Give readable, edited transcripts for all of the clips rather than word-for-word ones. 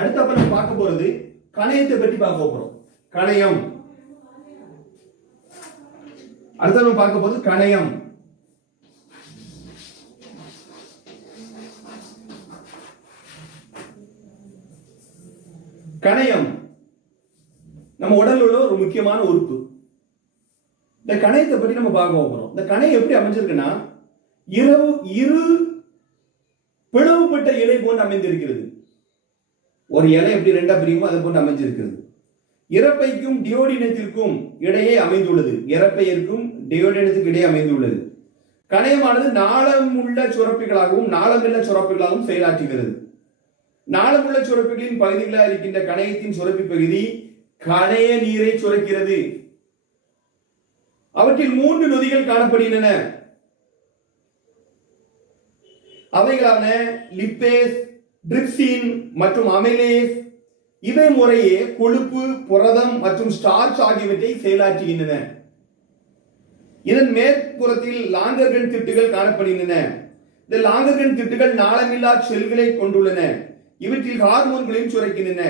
அடுத்த நம்ம பார்க்க போறது கணையத்தை பற்றி பார்க்க போறோம். கணையம். அடுத்த நம்ம பார்க்க போறது கணையம். கணையம் நம்ம உடல்ல உள்ள ஒரு முக்கியமான உறுப்பு. இந்த கணையத்தை பற்றி நம்ம பார்க்க போறோம். இந்த கணையம் எப்படி அமைஞ்சிருக்குன்னா இரு பிளவுபட்ட இலை போன்று அமைந்திருக்கிறது. ஒரு இலை எப்படி ரெண்டா பிரியுமோ அதை போன்று அமைஞ்சிருக்கிறது. இறப்பைக்கும் டியோடினத்திற்கும் இடையே அமைந்துள்ளது. இறப்பையிற்கும் டியோடினத்துக்கு இடையே அமைந்துள்ளது. கணையமானது நாளமுள்ள சுரப்பிகளாகவும் நாளமில்ல சுரப்பிகளாகவும் செயலாற்றுகிறது. நாளமுள்ள சுரப்பிகளின் பகுதிகளாக இருக்கின்ற கணையத்தின் சுரப்பி பகுதி கணைய நீரை சுரக்கிறது. அவற்றில் 3 நொதிகள் காணப்படுகின்றன. அவைகளான லிப்பேஸ், டிரிப்சின் மற்றும் அமைலேஸ். இவை முறையே கொழுப்பு, புரதம் மற்றும் ஸ்டார்ச் ஆகியவற்றை செயலாற்றுகின்றன. இதன் மேற்புறத்தில் லாங்கர்கன் திட்டுகள் காணப்படுகின்றன. இந்த லாங்கர்கன் திட்டுகள் நாளமில்லா செல்களை கொண்டுள்ளன. இவற்றில் ஹார்மோன்களையும் சுரக்கின்றன.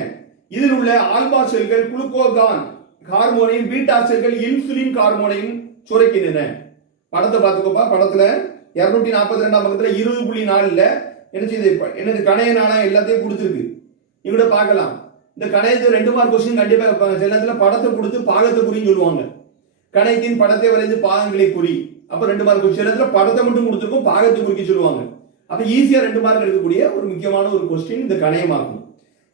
இதில் உள்ள ஆல்பா செல்கள் குளுக்கோகான் ஹார்மோனையும், பீட்டா செல்கள் இன்சுலின் ஹார்மோனையும் சுரக்கின்றன. படத்தை பார்த்துக்கோப்பா. படத்துல 242ஆம் பக்கத்துல 20.4 என்னது கணைய நாளா எல்லாத்தையும் கொடுத்துருக்கு. இவங்க பார்க்கலாம். இந்த கணையத்தை 2 மார்க் கொஸ்டின் கண்டிப்பா வைப்பாங்க. சில நேரத்துல படத்தை கொடுத்து பாகத்தை குறின்னு சொல்லுவாங்க. கணையத்தின் படத்தை வரைந்து பாகங்களை குறி. அப்ப 2 மார்க் கொஸ்டின். சில நேரத்துல படத்தை மட்டும் கொடுத்துருக்கும், பாகத்தை குறிக்க சொல்லுவாங்க. அப்ப ஈஸியா 2 மார்க் எடுக்கக்கூடிய ஒரு முக்கியமான ஒரு கொஸ்டின் இந்த கணையமாகும்.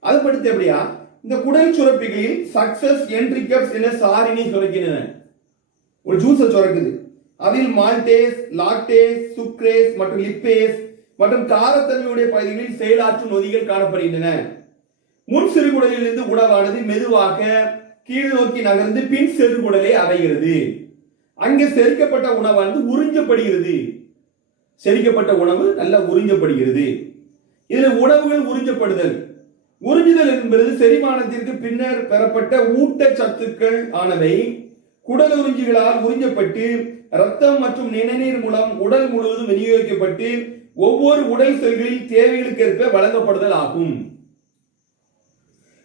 அது படுத்து எப்படியா இந்த குடல் சுரப்பிகளில் சக்சஸ் என்ட்ரிகப்ஸ் என சாரினை சுரக்கின்றன. ஒரு ஜூஸை சுரக்குது. அதில் மால்டேஸ், லாக்டேஸ், சுக்ரேஸ் மற்றும் லிப்பேஸ் மற்றும் காரத்தன்மையுடைய பகுதிகளில் செயலாற்றும் நொதிகள் காணப்படுகின்றன. முன் சிறுகுடலில் இருந்து உணவானது மெதுவாக கீழ் நோக்கி நகர்ந்து பின் சிறுகுடலை அடைகிறது. அங்கே செரிக்கப்பட்ட உணவானது உறிஞ்சப்படுகிறது. செரிக்கப்பட்ட உணவு நல்லா உறிஞ்சப்படுகிறது. இதுல உணவுகள் உறிஞ்சப்படுதல். உறிஞ்சுதல் என்பது செரிமானத்திற்கு பின்னர் பெறப்பட்ட ஊட்டச்சத்துக்கள் ஆனவை குடல் உறிஞ்சிகளால் உறிஞ்சப்பட்டு ரத்தம் மற்றும் நிணநீர் மூலம் உடல் முழுவதும் விநியோகிக்கப்பட்டு ஒவ்வொரு உடல் செல்களில் தேவைகளுக்கேற்ப வழங்கப்படுதல் ஆகும்.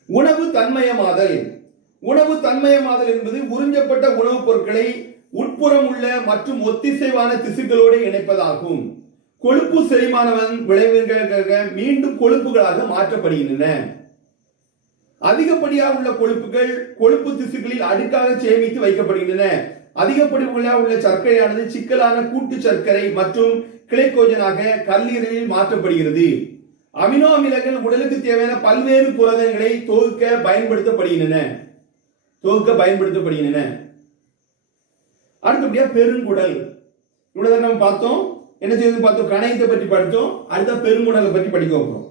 உணவு தன்மயமாதல். உணவு தன்மயமாதல் என்பது உறிஞ்சப்பட்ட உணவுப் பொருட்களை உட்புறம் உள்ள மற்றும் ஒத்திசைவான திசுக்களோடு இணைப்பதாகும். கொழுப்பு செரிமானம் விளைவுகளுக்காக மீண்டும் கொழுப்புகளாக மாற்றப்படுகின்றன. அதிகப்படியாக உள்ள கொழுப்புகள் கொழுப்பு திசுக்களில் அடுக்காக சேமித்து வைக்கப்படுகின்றன. அதிகப்படியாக உள்ள சர்க்கரையானது சிக்கலான கூட்டு சர்க்கரை மற்றும் கிளைக்கோஜனாக கல்லீரலில் மாற்றப்படுகிறது. அமினோ அமிலங்கள் உடலுக்கு தேவையான பல்வேறு புரதங்களை தொகுக்க பயன்படுத்தப்படுகின்றன. அடுத்தபடியா பெருங்குடல். இவ்வளவு நம்ம பார்த்தோம். என்ன செய்வது பார்த்தோம்? கணையத்தை பற்றி படித்தோம். அடுத்த பெருங்குடலை பற்றி படிக்க போறோம்.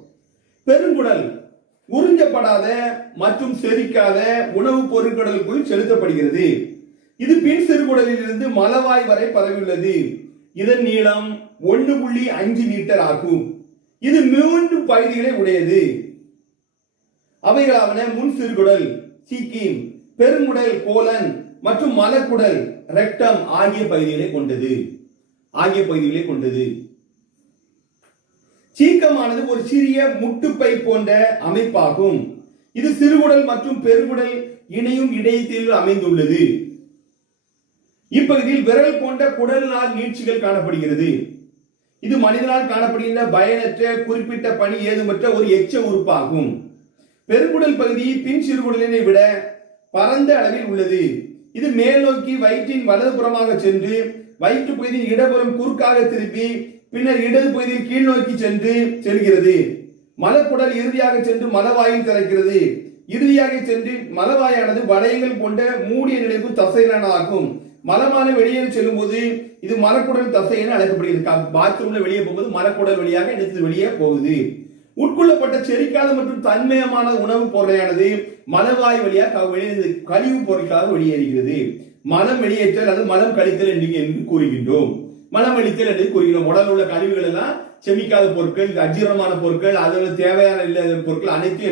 பெருங்குடல் உறிஞ்சப்படாத மற்றும் செரிக்காத உணவுப் பொருட்களுக்குள் செலுத்தப்படுகிறது. இது பின் சிறுகுடலில் இருந்து மலவாய் வரை பரவியுள்ளது. இதன் நீளம் 1.5 மீட்டர் ஆகும். இது 3 பகுதிகளை உடையது. அவைகளாவன முன் சிறுகுடல் சீக்கிம், பெருங்குடல் கோலன் மற்றும் மலக்குடல் ரெக்டம் ஆகிய பகுதிகளை கொண்டது. சீக்கமானது ஒரு சிறிய முட்டுப்பை போன்ற அமைப்பாகும். இது சிறுகுடல் மற்றும் பெருங்குடல் இணையும் இடையத்தில் அமைந்துள்ளது. இப்பகுதியில் விரல் போன்ற குடல் நாள் நீட்சிகள் காணப்படுகிறது. இது மனிதனால் காணப்படுகின்ற பயனற்ற குறிப்பிட்ட பணி ஏதுமற்ற ஒரு எச்ச உறுப்பாகும். பெருங்குடல் பகுதி பின் சிறுகுடலினை விட பரந்த அளவில் உள்ளது. இது மேல் நோக்கி வயிற்றின் வலது புறமாக சென்று வயிற்று பகுதியின் இடப்புறம் குறுக்காக திருப்பி பின்னர் இடது பகுதியில் கீழ் நோக்கி செல்கிறது. மலக்குடல் இறுதியாக சென்று மலவாயில் திறக்கிறது. இறுதியாக சென்று மலவாயானது வளையங்கள் கொண்ட மூடிய நிலைப்பு தசைகளாகும். மலமான வெளியே செல்லும் போது இது மலக்குடல் தசை என அழைக்கப்படுகிறது. பாத்ரூம்ல வெளியே போகும்போது மலக்குடல் வழியாக எடுத்து வெளியே போகுது. உட்கொள்ளப்பட்ட செரிக்காத மற்றும் தன்மயமான உணவுப் பொருளையானது மலவாய் வழியாக கழிவுப் பொருட்களாக வெளியேறுகிறது. மலம் வெளியேற்றல் அது மலம் கழித்தல் என்று கூறுகின்றோம். மலம் வெளித்தல் என்று கூறுகிறோம். உடல் உள்ள கழிவுகள் எல்லாம் செமிக்காத பொருட்கள், அஜீரணமான பொருட்கள், அதோட தேவையான இல்லாத பொருட்கள் அனைத்தையும்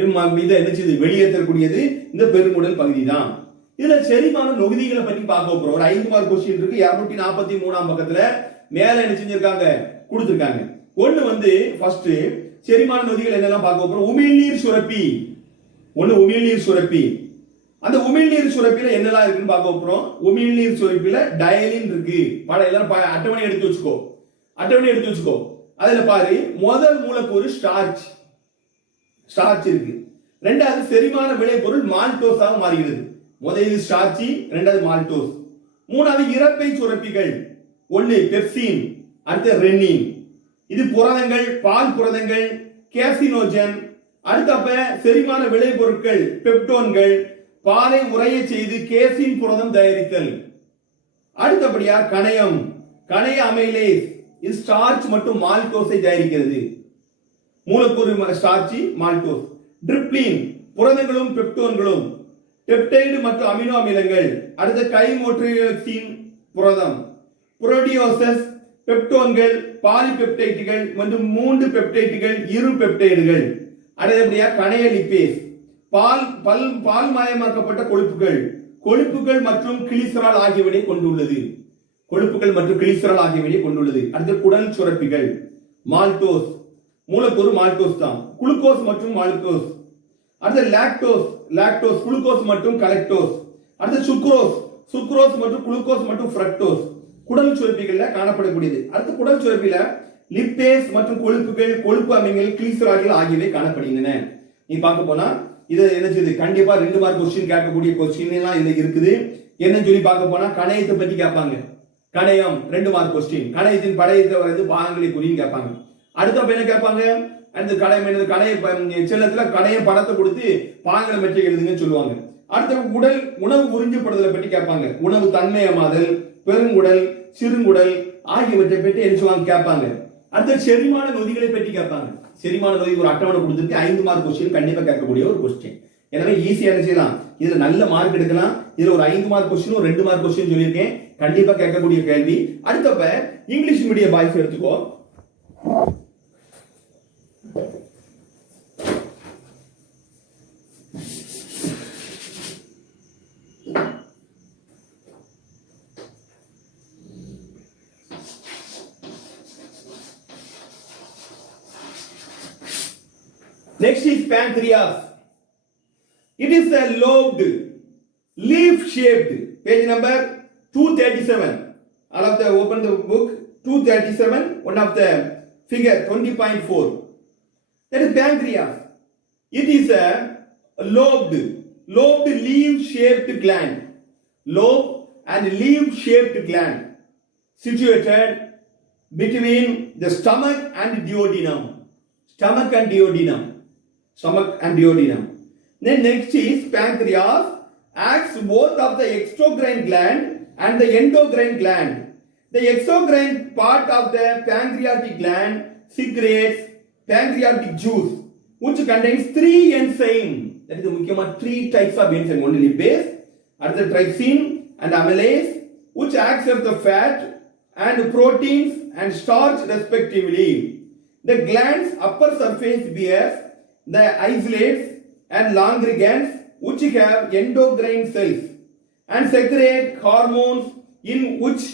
என்ன வெளியேற்றக்கூடியது இந்த பெருங்குடல் பகுதி தான். இதுல செரிமான நொகுதிகளை பற்றி பார்க்க போறோம். ஒரு 5 மார்க் கொஸ்டின் இருக்கு. 243ஆம் பக்கத்துல மேல என்ன செஞ்சிருக்காங்க கொடுத்திருக்காங்க. ஒண்ணு ஃபர்ஸ்ட் செரிமான நொதிகள் என்னெல்லாம் பார்க்க போறோம். உமிழ்நீர் சுரப்பி, ஒண்ணு உமிழ்நீர் சுரப்பி. அந்த உமிழ்நீர் சுரப்பில என்னெல்லாம் இருக்குன்னு பார்க்க போறோம். உமிழ்நீர் சுரப்பில டயலின் இருக்கு. எல்லாரும் அட்டவணை எடுத்து வச்சுக்கோ, அட்டவணை எடுத்து வச்சுக்கோ. அதுல பாரு, முதல் மூலக்கூறு ஸ்டார்ச், ஸ்டார்ச் இருக்கு. ரெண்டாவது செரிமான விளைபொருள் மால்டோஸாக மாறுகிறது. முதலில் ஸ்டார்ச்சி, இரண்டாவது மால்டோஸ். மூணாவது இறப்பை சுரப்பிகள், ஒன்னு பெப்சின், அடுத்து ரெனின். இது புரதங்கள், பால் புரதங்கள், கேசினோஜன். அடுத்தப்ப செரிமான விளைபொருட்கள் பெப்டோன்கள், பாலை உறைய செய்து கேசின் புரதம் தயாரித்தல். அடுத்தபடியா கணையம், கணைய அமைலேஸ், இது ஸ்டார்ச் மற்றும் மால்டோஸை தயாரிக்கிறது. மூலக்கூறு ஸ்டார்ச்சி, மால்டோஸ். ட்ரிப்ளின், புரதங்களும் பெப்டோன்களும், பெப்டைடு மற்றும் அமினோ அமிலங்கள். அடுத்த கைமோட்ரியோசின் புரதம். புரோடியோசஸ், பெப்டோன்கள், பாலிபெப்டைட்டுகள் மற்றும் 3 பெப்டைட்டுகள், 2 பெப்டைடுகள். அடுத்தபடியா கணைய லிப்பேஸ், பால் மயமாக்கப்பட்ட கொழுப்புகள், கொழுப்புகள் மற்றும் கிளிசரால் ஆகியவற்றை கொண்டுள்ளது. கொழுப்புகள் மற்றும் கிளிசரால் ஆகியவற்றை கொண்டுள்ளது. அடுத்து குடல் சுரப்பிகள், மால்டோஸ், மூலக்கூறு மால்டோஸ் தான். குளுக்கோஸ் மற்றும் மால்டோஸ். அடுத்து லாக்டோஸ், லாக்டோஸ் குளுக்கோஸ் மற்றும் கலெக்டோஸ். அடுத்து சுக்ரோஸ், சுக்ரோஸ் மற்றும் குளுக்கோஸ் மற்றும் ஃப்ரக்டோஸ். குடல் சுரப்பிகள்ல காணப்படக்கூடியது. அடுத்து குடல் சுரப்பில லிப்பேஸ் மற்றும் கொழுப்புகள், கொழுப்பு அமைகள், கிளிசரால்கள் ஆகியவை காணப்படுகின்றன. நீ பார்க்க போனா இது என்ன செய்யுது, கண்டிப்பா 2 மார்க் கொஸ்டின் கேட்கக்கூடிய கொஸ்டின் எல்லாம் இதுல இருக்குது. என்னன்னு சொல்லி பார்க்க போனா கணையத்தை பத்தி கேட்பாங்க. கணையம் 2 மார்க் கொஸ்டின். கணையத்தின் படையத்தை வந்து பாகங்களை குறின்னு கேட்பாங்க. அடுத்த என்ன கேட்பாங்க, அந்த கணையம் என்னது, கணைய செல்லத்துல கணைய படத்தை கொடுத்து பாகங்களை பற்றி எழுதுங்கன்னு சொல்லுவாங்க. அடுத்த உடல் உணவு உறிஞ்சப்படுதலை பற்றி கேட்பாங்க. உணவு தன்மையமாதல், பெருங்குடல், சிறுங்குடல் ஆகியவற்றை பற்றி என்ன சொல்லுவாங்க கேட்பாங்க. அடுத்த செரிமான நொதிகளை பற்றி கேட்பாங்க. செரிமான நொதி ஒரு அட்டவணை கொடுத்துருக்கு. 5 மார்க் கொஸ்டின் கண்டிப்பா கேட்கக்கூடிய ஒரு கொஸ்டின். எனவே ஈஸியா என்ன செய்யலாம், இதுல நல்ல மார்க் எடுக்கலாம். இதுல ஒரு 5 மார்க் கொஸ்டின், ஒரு 2 மார்க் கொஸ்டின் சொல்லியிருக்கேன். கண்டிப்பா கேட்கக்கூடிய கேள்வி. அடுத்தப்ப இங்கிலீஷ் மீடியம் பாய்ஸ் எடுத்துக்கோ. Next is pancreas. It is a lobed, leaf-shaped. Page number 237. All of the open the book 237. One of the figure 20.4. That is pancreas. It is a lobed leaf-shaped gland. Lobe and leaf-shaped gland situated between the stomach and duodenum. Stomach and duodenum. Stomach and duodenum. Then next is pancreas acts both of the exocrine gland and the endocrine gland. The exocrine part of the pancreatic gland secretes pancreatic juice which contains 3 enzymes. That is mukkiyama 3 types of enzyme. One lipase, other trypsin and amylase, which acts as the fat and proteins and starch respectively. The gland's upper surface bears the isolates and Langerhans which have endocrine cells and secrete hormones, in which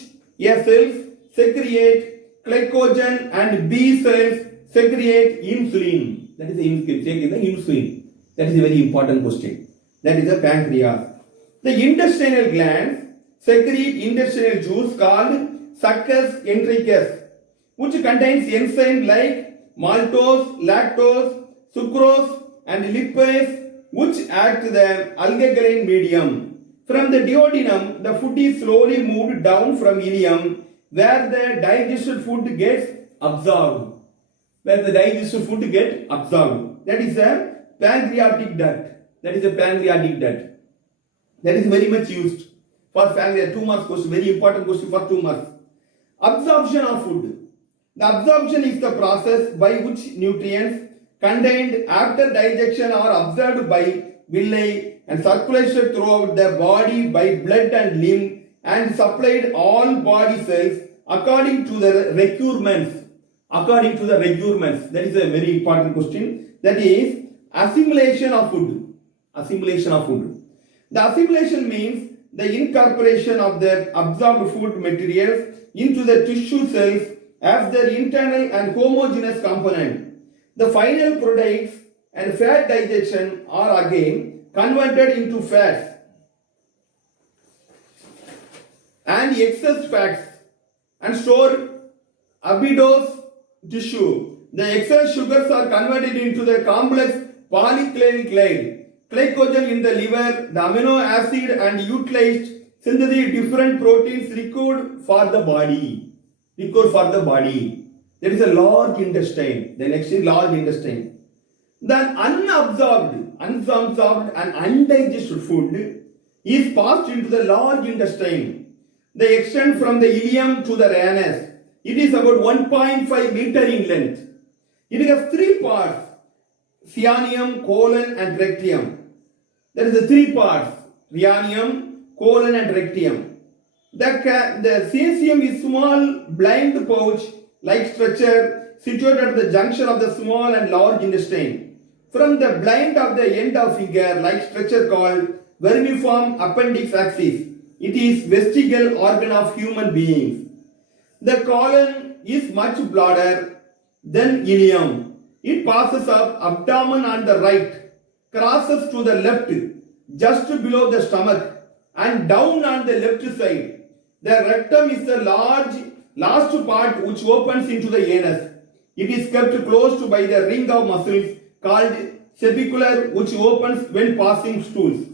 A cells secrete glycogen and B cells secrete insulin. That is the insulin. That is a very important question. That is the pancreas. The intestinal glands secrete intestinal juice called succus entericus, which contains enzymes like maltose, lactose, sucrose and lipase, which act the alkaline medium. From the duodenum, the food is slowly moved down from ileum, where the digested food gets absorbed. Where the digested food gets absorbed. That is a pancreatic duct. That is a pancreatic duct. That is very much used for pancreas. 2 marks question, very important question for 2 marks. Absorption of food. The absorption is the process by which nutrients contained after digestion are absorbed by villi and circulated throughout the body by blood and lymph and supplied all body cells according to the requirements. According to the requirements. That is a very important question. That is assimilation of food. Assimilation of food. The assimilation means the incorporation of the absorbed food materials into the tissue cells as their internal and homogeneous component. The final products and fat digestion are again converted into fats and excess fats and stored adipose tissue. The excess sugars are converted into the complex polyclinic glycogen in the liver, the amino acid and utilized synthetic different proteins required for the body. There is a large intestine. The next is large intestine. Then unabsorbed and undigested food is passed into the large intestine. They extend from the ileum to the anus. It is about 1.5 meter in length. It has three parts: rhenium, colon and rectum. There is the three parts: rhenium, colon and rectum. The caesium is small blind pouch like structure situated at the junction of the small and large intestine. From the blind of the end of figure like structure called vermiform appendix axis, it is vestigial organ of human beings. The colon is much broader than ileum. It passes up abdomen on the right, crosses to the left just below the stomach and down on the left side. The rectum is the last part which opens into the anus. It is kept closed by the ring of muscles called cepicular which opens when passing stools.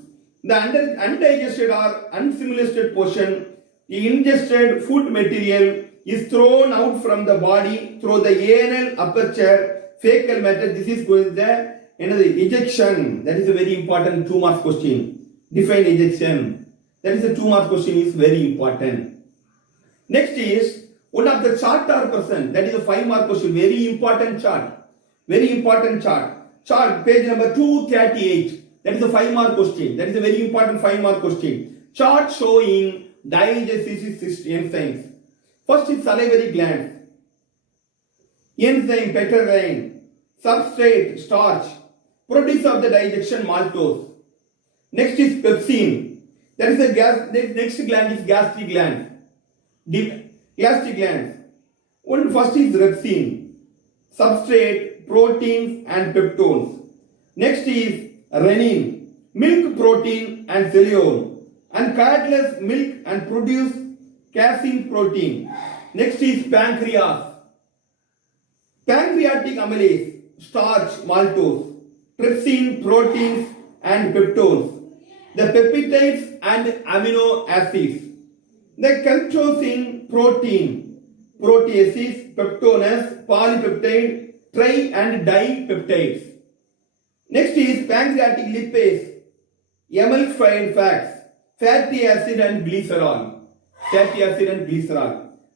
The undigested or unstimulated portion, the ingested food material is thrown out from the body through the anal aperture fecal matter. This is going the ejection. That is a very important 2 mark question. Define ejection. That is a 2 mark question, is very important. Next is one of the chart are present. That is a 5 mark question. Very important chart. Chart page number 238. That is a 5 mark question. That is a very important 5 mark question. Chart showing digestive enzymes. First is salivary gland. Enzyme pectorin. Substrate starch. Produce of the digestion maltose. Next is pepsin. That is the next gland is gastric gland. First is repsin. Substrate, proteins and peptones. Next is renin, milk protein and cellulose, and cartilage milk and produce casein protein. Next is pancreas, pancreatic amylase, starch, maltose, trypsin, proteins and peptones, the peptides and amino acids, the calcitonin protein, proteases, peptones, polypeptide, tri and dipeptides. Next is pancreatic lipase, emulsified fats, fatty acid and glycerol.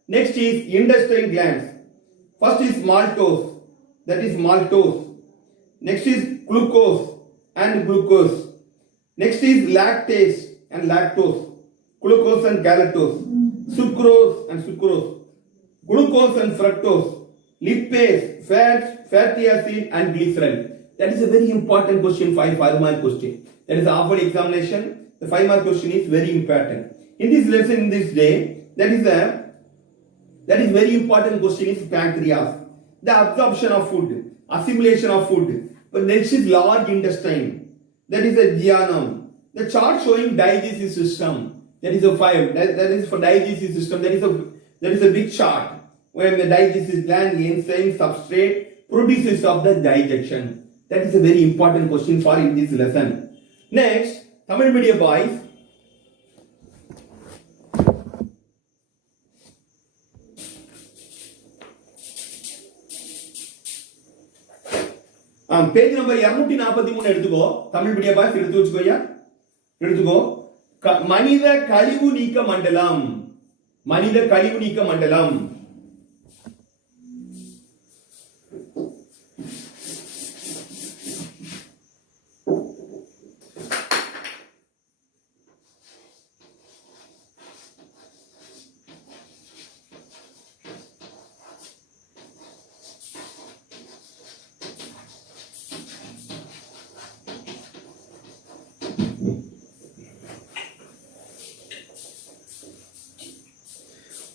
Next is intestine glands. First is maltose, that is maltose. Next is glucose and glucose. Next is lactase and lactose, glucose and galactose, sucrose and sucrose, glucose and fructose, lipase, fats, fatty acid and glycerol. That is a very important question, 5 mark question. That is after examination. The 5 mark question is very important. In this lesson, in this day, that is very important question is pancreas. The absorption of food, assimilation of food. But next is large intestine. That is a jejunum. The chart showing digestive system. That is a 5. That is for digestive system. That is a big chart where the digestive gland, enzyme, substrate, produces of the digestion. That is a very important question for in this lesson. Next, Tamil medium boys. Page number 243 எடுத்துக்கோ. Tamil medium boys எடுத்து வச்சுக்கோயா. எடுத்துக்கோ. மனித கழிவு நீக்க மண்டலம்.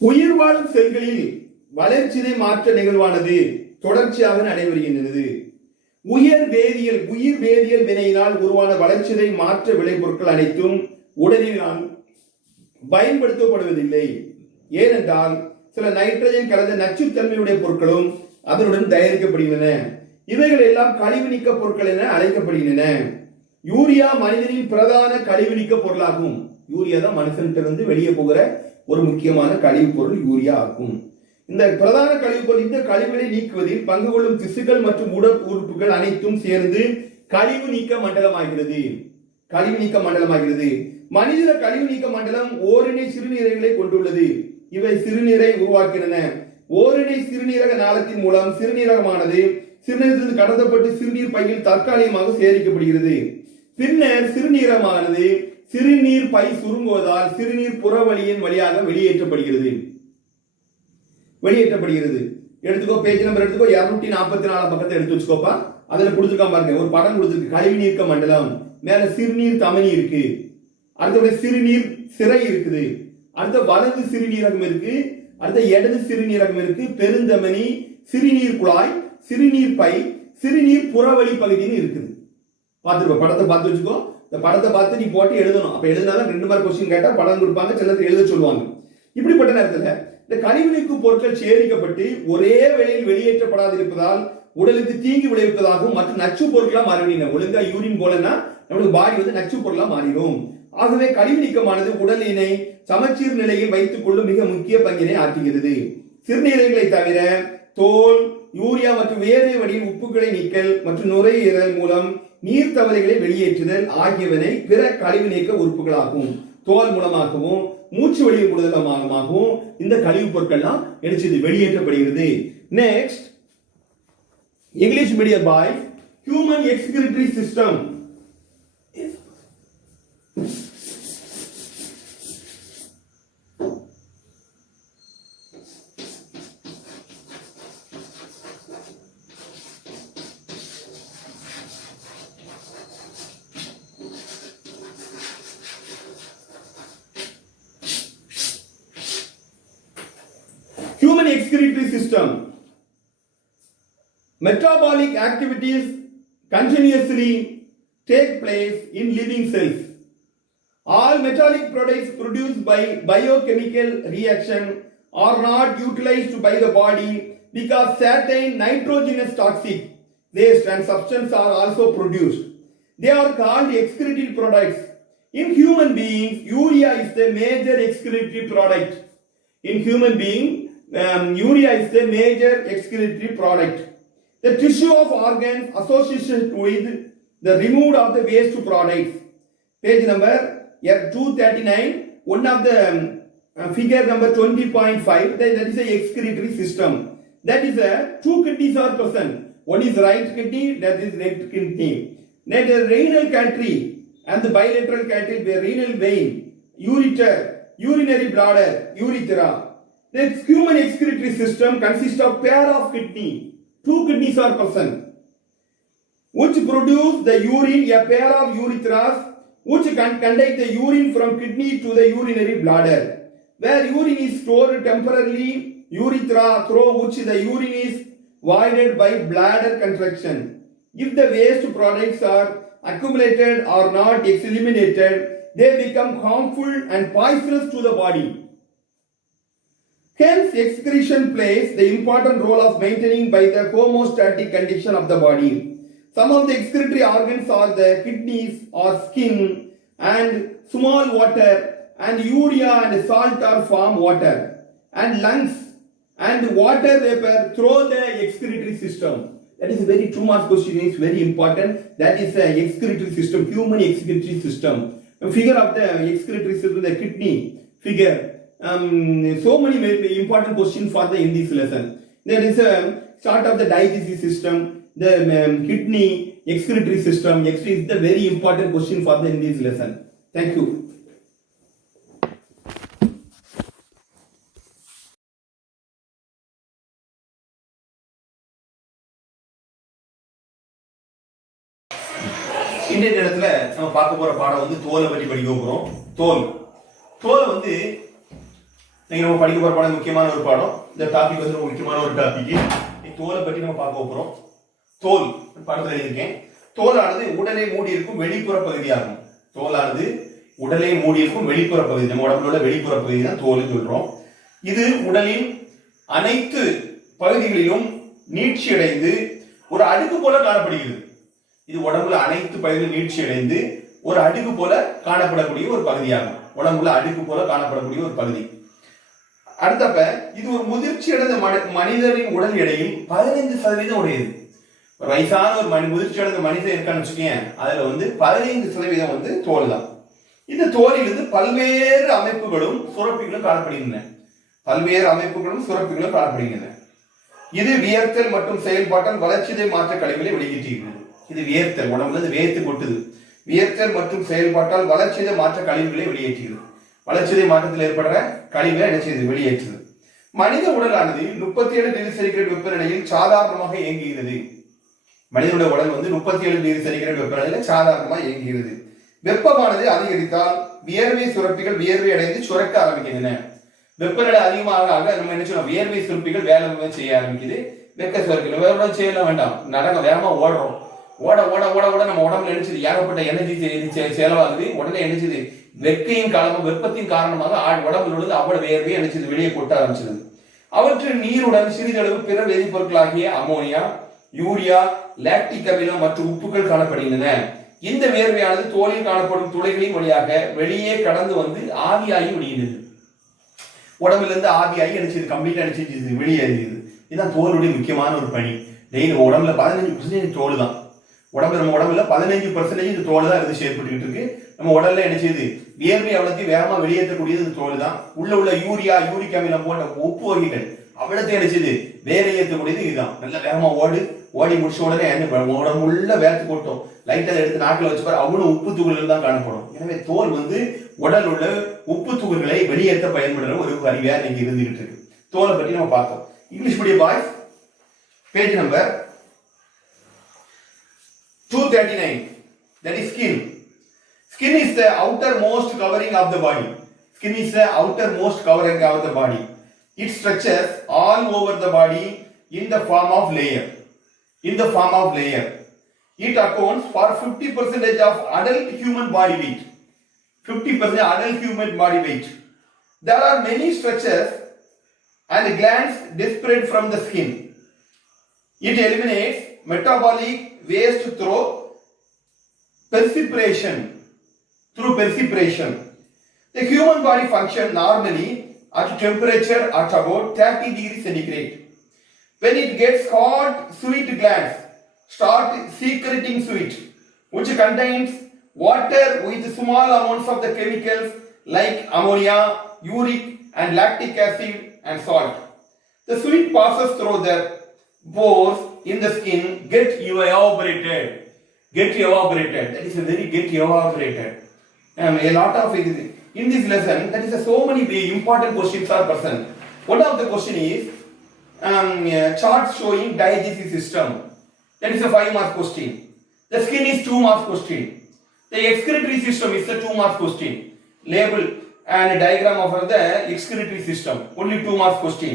உயிர் வாழும் செல்களில் வளர்ச்சிதை மாற்ற நிகழ்வானது தொடர்ச்சியாக நடைபெறுகின்றது. உயிர் வேதியியல் வினையினால் உருவான வளர்ச்சிதை மாற்ற விளைபொருட்கள் அனைத்தும் உடலினால் பயன்படுத்தப்படுவதில்லை. ஏனென்றால் சில நைட்ரஜன் கலந்த நச்சுத்தன்மையுடைய பொருட்களும் அதனுடன் தயாரிக்கப்படுகின்றன. இவைகள் எல்லாம் கழிவு நீக்க பொருட்கள் என அழைக்கப்படுகின்றன. யூரியா மனிதனின் பிரதான கழிவு நீக்க பொருளாகும். யூரியா தான் மனுஷனிலிருந்து வெளியே போகிற ஒரு முக்கியமான கழிவு பொருள் யூரியா ஆகும். இந்த பிரதான கழிவு பொருள் இந்த கழிவுகளை நீக்குவதில் பங்கு கொள்ளும் திசுக்கள் மற்றும் உடல் உறுப்புகள் அனைத்தும் சேர்ந்து கழிவு நீக்க மண்டலமாகிறது. மனித கழிவு நீக்க மண்டலம் ஓரிணை சிறுநீரகங்களை கொண்டுள்ளது. இவை சிறுநீரை உருவாக்கின்றன. ஓரிணை சிறுநீரக நாளத்தின் மூலம் சிறுநீரகமானது சிறுநீரகத்தில் கடத்தப்பட்டு சிறுநீர் பையில் தற்காலிகமாக சேகரிக்கப்படுகிறது. பின்னர் சிறுநீரகமானது சிறுநீர் பை சுருங்குவதால் சிறுநீர் புறவழியின் வழியாக வெளியேற்றப்படுகிறது. எடுத்துக்கோ, பேஜ் நம்பர் எடுத்துக்கோ, 244 பக்கத்தை எடுத்து வச்சுக்கோப்பா. அதுல கொடுத்துருக்காம பாருங்க, ஒரு படம் கொடுத்துருக்கு. கழிவு நீக்க மண்டலம், மேல சிறுநீர் தமனி இருக்கு, அடுத்த சிறுநீர் சிறை இருக்குது, அடுத்த வலது சிறுநீரகம் இருக்கு, அடுத்த இடது சிறுநீரகம் இருக்கு, பெருந்தமனி, சிறுநீர் குழாய், சிறுநீர் பை, சிறுநீர் புறவழி பகுதின்னு இருக்குது. பார்த்துருப்ப, படத்தை பார்த்து வச்சுக்கோ. இந்த படத்தை பார்த்து நீ போட்டு எழுதணும். அப்ப எழுதினாதான் 2 மார்க் கொஸ்டின் கேட்டா படம் கொடுப்பாங்க, சிலர் எழுத சொல்லுவாங்க. இப்படிப்பட்ட நேரத்தில் இந்த கழிவு நீக்கும் பொருட்கள் சேகரிக்கப்பட்டு ஒரே வேளையில் வெளியேற்றப்படாதிருப்பதால் உடலுக்கு தீங்கு விளைவிப்பதாகவும் மற்றும் நச்சு பொருட்களா மாறிவிடும். ஒழுங்கா யூரின் போலன்னா நம்மளுக்கு பாடி நச்சு பொருளா மாறிடும். ஆகவே கழிவு நீக்கமானது உடலினை சமச்சீர் நிலையில் வைத்துக் கொள்ளும் மிக முக்கிய பங்கினை ஆற்றுகிறது. சிறுநீரகங்களை தவிர தோல், யூரியா மற்றும் வேறு வழியில் உப்புகளை நீக்கல் மற்றும் நுரையீரல் மூலம் நீர்த்தவளைகளை வெளியேற்றுதல் ஆகியவனை பிற கழிவு நீக்க உறுப்புகளாகும். தோல் மூலமாகவும் மூச்சு வழியின் மூலமாகவும் இந்த கழிவுப் பொருட்கள்லாம் வெளியேற்றப்படுகிறது. Next, English medium boys, human excretory system. Human excretory system. Metabolic activities continuously take place in living cells. All metabolic products produced by biochemical reaction are not utilized by the body because certain nitrogenous toxic waste and substances are also produced. They are called excretory products. In human beings, urea is the major excretory product. In human being, urea is the major excretory product. The tissue of organs associated with the removal of the waste products. Page number 239. One of the figure number 20.5. That is a excretory system. That is a 2 kidneys are present. One is right kidney, that is left kidney. Then the renal artery and the bilateral artery, the renal vein, ureter, urinary bladder, urethra. The human excretory system consists of pair of kidney. 2 kidneys are present, which produce the urine. A pair of urethras which can conduct the urine from kidney to the urinary bladder, where urine is stored temporarily. Urethra, through which the urine is voided by bladder contraction. If the waste products are accumulated or not eliminated, they become harmful and poisonous to the body. Hence, excretion plays the important role of maintaining by the homeostatic condition of the body. Some of the excretory organs are the kidneys or skin and small water, and urea and salt are form water, and lungs and water vapor through the excretory system. That is a very 2 mark question, is very important. That is the excretory system, human excretory system. A figure of the excretory system, the kidney figure. So many important questions for in this lesson. There is a start of the digestive system, the kidney, excretory system. Excretory is the very important question for in this lesson. Thank you. இந்த இடத்துல நம்ம பார்க்க போற பாடம் தோலை பற்றி படிக்க போறோம். தோல் நீங்க நம்ம படிக்க போற பாடம் முக்கியமான ஒரு பாடம். இந்த டாபிக் முக்கியமான ஒரு டாபிக். தோலை பற்றி நம்ம பார்க்க போறோம். தோல் படத்துல எழுதியிருக்கேன். தோலானது உடலை மூடி இருக்கும் வெளிப்புற பகுதியாகும். தோலானது உடலை மூடி இருக்கும் வெளிப்புற பகுதி, நம்ம உடம்புல உள்ள வெளிப்புற பகுதி தான் தோல் சொல்றோம். இது உடலின் அனைத்து பகுதிகளிலும் நீட்சி அடைந்து ஒரு அடுக்கு போல காணப்படுகிறது. இது உடம்புல அனைத்து பகுதியிலும் நீட்சி அடைந்து ஒரு அடுக்கு போல காணப்படக்கூடிய ஒரு பகுதியாகும். உடம்புல அடுக்கு போல காணப்படக்கூடிய ஒரு பகுதி. அடுத்தப்ப இது ஒரு முதிர்ச்சி அடைந்த மனிதரின் உடல் எடையில் 15% உடையது. ஒரு வயசான ஒரு முதிர்ச்சி அடைந்த மனிதன் இருக்கான்னு வச்சுக்கேன், அதுல 15% தோல் தான். இந்த தோலிலிருந்து பல்வேறு அமைப்புகளும் சுரப்பிகளும் காணப்படுகின்றன. பல்வேறு அமைப்புகளும் சுரப்பிகளும் காணப்படுகின்றன. இது வியர்த்தல் மற்றும் செயல்பாட்டால் வளர்ச்சிதை மாற்ற கழிவுகளை வெளியேற்றுகிறது. இது வியர்த்தல், உடம்புல இருந்து வேர்த்து கொட்டுது. வியர்த்தல் மற்றும் செயல்பாட்டால் வளர்ச்சிதை மாற்ற கழிவுகளை வெளியேற்றுகிறது. வளர்ச்சிதை மாற்றத்தில் ஏற்படுற கழிவுகளை என்ன செய்யுது? வெளியேற்றுது. மனித உடலானது 37 டிகிரி சென்டிகிரேட் வெப்பநிலையில் சாதாரணமாக இயங்குகிறது. மனிதனுடைய உடல் 37 டிகிரி சென்டிகிரேட் வெப்பநிலையில் சாதாரணமாக இயங்குகிறது. வெப்பமானது அதிகரித்தால் வியர்வை சுரப்பிகள் வியர்வை அடைந்து சுரக்க ஆரம்பிக்கின்றன. வெப்பநிலை அதிகமாக நம்ம என்ன சொல்லலாம், வியர்வை சுரப்பிகள் வேலை செய்ய ஆரம்பிக்குது. வெக்க சுரப்பிகள் வேற செய்யல வேண்டாம், நடக்க வேகமா ஓடுறோம். ஓட ஓட ஓட ஓட நம்ம உடம்புல நினைச்சது ஏகப்பட்ட எனர்ஜி செலவாகுது. உடனே நினைச்சது வெக்கையின் காரணமாக, வெப்பத்தின் காரணமாக உடம்புல உள்ளது அவ்வளவு வேர்வையை நினைச்சது வெளியே கொட்ட ஆரம்பிச்சது. அவற்றின் நீருடன் சிறிதளவு பிற வேதிப்பொருட்களாகிய அமோனியா, யூரியா, லாக்டிக் அமிலம் மற்றும் உப்புகள் காணப்படுகின்றன. இந்த வேர்வையானது தோலில் காணப்படும் துளைகளின் வழியாக வெளியே கடந்து ஆவியாகி விடுகிறது. உடம்புல இருந்து ஆவியாகி அடிச்சது கம்ப்ளீட்டா அடிச்சு வெளியேறியது. இதுதான் தோலுடைய முக்கியமான ஒரு பணி. டெய்லி உடம்புல 15% தோல் தான். நம்ம உடம்புல 15% இந்த தோல் தான் இருந்து செயல்பட்டு இருக்கு. நம்ம உடல்ல என்ன செய்யுது? வியர்வை அவ்வளோத்தையும் வேகமா வெளியேற்றக்கூடியது இந்த தோல் தான். உள்ள யூரியா, யூரிக் அமிலம் போன்ற உப்பு வகைகள் அவ்வளோத்தையும் அடிச்சது வேற ஏற்றக்கூடியது இதுதான். நல்ல வேகமா ஓடி முடிச்ச உடனே உடம்புள்ள வேர்த்து போட்டோம், லைட்டா எடுத்து நாக்கில் வச்சு பாரு, அவ்வளவு உப்பு துகள்கள் தான் காணப்படும். எனவே தோல் உடல் உள்ள உப்பு துகள்களை வெளியேற்ற பயன்படுற ஒரு கருவியா நீங்க இருந்துகிட்டு இருக்கு. தோலை பற்றி நம்ம பார்த்தோம். English medium boys, page number 239. That is skin. Skin is the outermost covering of the body. Skin is the outermost covering of the body. It stretches all over the body in the form of layer. In the form of layer. It accounts for 50% of adult human body weight. 50% adult human body weight. There are many structures and glands disparate from the skin. It eliminates metabolic waste through perspiration. The human body functions normally at temperature at about 30 degrees centigrade. When it gets hot, sweat glands start secreting sweat, which contains water with small amounts of the chemicals like ammonia, uric and lactic acid and salt. The sweat passes through the pores in the skin, get evaporated. That is a very get evaporated. A lot of it in this lesson. That is so many important questions are present. One of the question is chart showing digestive system. That is a 5 mark question. The skin is 2 mark question. The excretory system is a 2 mark question. Label and diagram of the excretory system, only 2 mark question.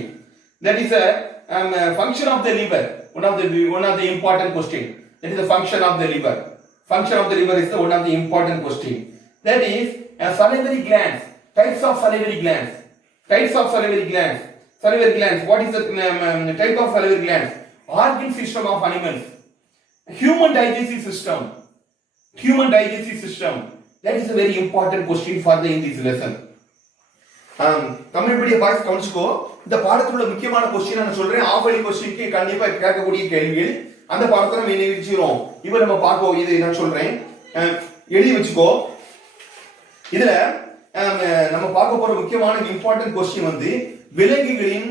That is a function of the liver, one of the important question. That is the function of the liver. Function of the liver is one of the important question. That is salivary glands. Types of salivary glands. Salivary glands. What is the type of salivary glands? Organ system of animals. Human digestive system. That is a very important question for in this lesson. Tamil medium boys கவனிச்சுக்கோ. இந்த பாடத்தில் உள்ள முக்கியமான question நான் சொல்றேன். Half yearly கொஸ்டினுக்கு கண்டிப்பா கேட்கக்கூடிய கேள்விகள் அந்த பாடத்தை நம்ம நினைவுச்சிரோம். இப்போ நம்ம பார்ப்போம். இது நான் சொல்றேன், எழுதி வச்சுக்கோ. இதுல நம்ம பார்க்க போற முக்கியமான இம்பார்ட்டன்ட் கொஸ்டின் விலங்குகளின்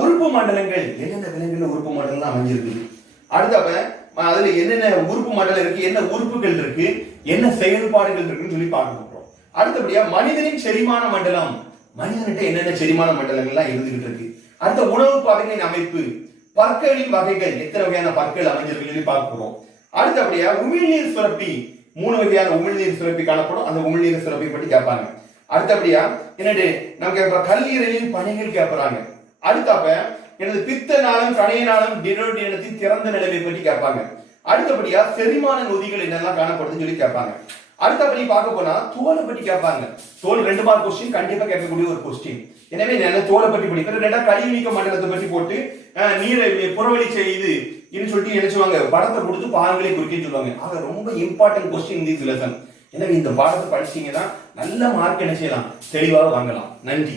உறுப்பு மண்டலங்கள். என்னென்ன விலங்குகள் உறுப்பு மண்டலம் அமைஞ்சிருக்குது, அடுத்தப்ப அதுல என்னென்ன உறுப்பு மண்டலம் இருக்கு, என்ன உறுப்புகள் இருக்கு, என்ன செயல்பாடுகள் இருக்குன்னு சொல்லி பார்க்க போறோம். அடுத்தபடியா மனிதனின் செரிமான மண்டலம். மனிதன்கிட்ட என்னென்ன செரிமான மண்டலங்கள்லாம் இருந்துகிட்டு இருக்கு. அடுத்த உணவு பாதைகளின் அமைப்பு, பற்களின் வகைகள், எத்தனை வகையான பற்கள் அமைஞ்சிருக்கு சொல்லி பார்க்க போறோம். அடுத்தபடியா உமிழ்நீர் சுரப்பி, 3 வகையான உமிழ்நீர் சுரப்பி காணப்படும். அந்த உமிழ்நீர் சுரப்பி பற்றி கேட்பாங்க. அடுத்தபடியா என்னது நம்ம கேட்போம், கல்லீரலின் பணிகள் கேட்பறாங்க. அடுத்தப்ப எனது பித்த நாளம் கணைய நாளம் டினோடினத்தின் திறந்த நிலைமை பற்றி கேட்பாங்க. அடுத்தபடியா செரிமான நொதிகள் என்னெல்லாம் காணப்படுதுன்னு சொல்லி கேட்பாங்க. அடுத்தபடி பார்க்க போனா தோலை பற்றி கேட்பாங்க. தோல் 2 மார்க் கொஸ்டின் கண்டிப்பா கேட்கக்கூடிய ஒரு கொஸ்டின். எனவே நான் தோலை பற்றி படிக்கிறேன். ரெண்டா கழிவு நீக்க மண்டலத்தை பற்றி போட்டு நீரை புறவழி செய்து சொல்லிட்டு நினைச்சுவாங்க, படத்தை கொடுத்து பாகங்களை குறிக்க சொல்லுவாங்க. ஆக ரொம்ப இம்பார்ட்டன்ட் கொஸ்டின் இந்த லெசன். எனவே இந்த பாடத்தை படிச்சீங்கன்னா நல்ல மார்க் என்ன செய்யலாம், தெளிவாக வாங்கலாம். நன்றி.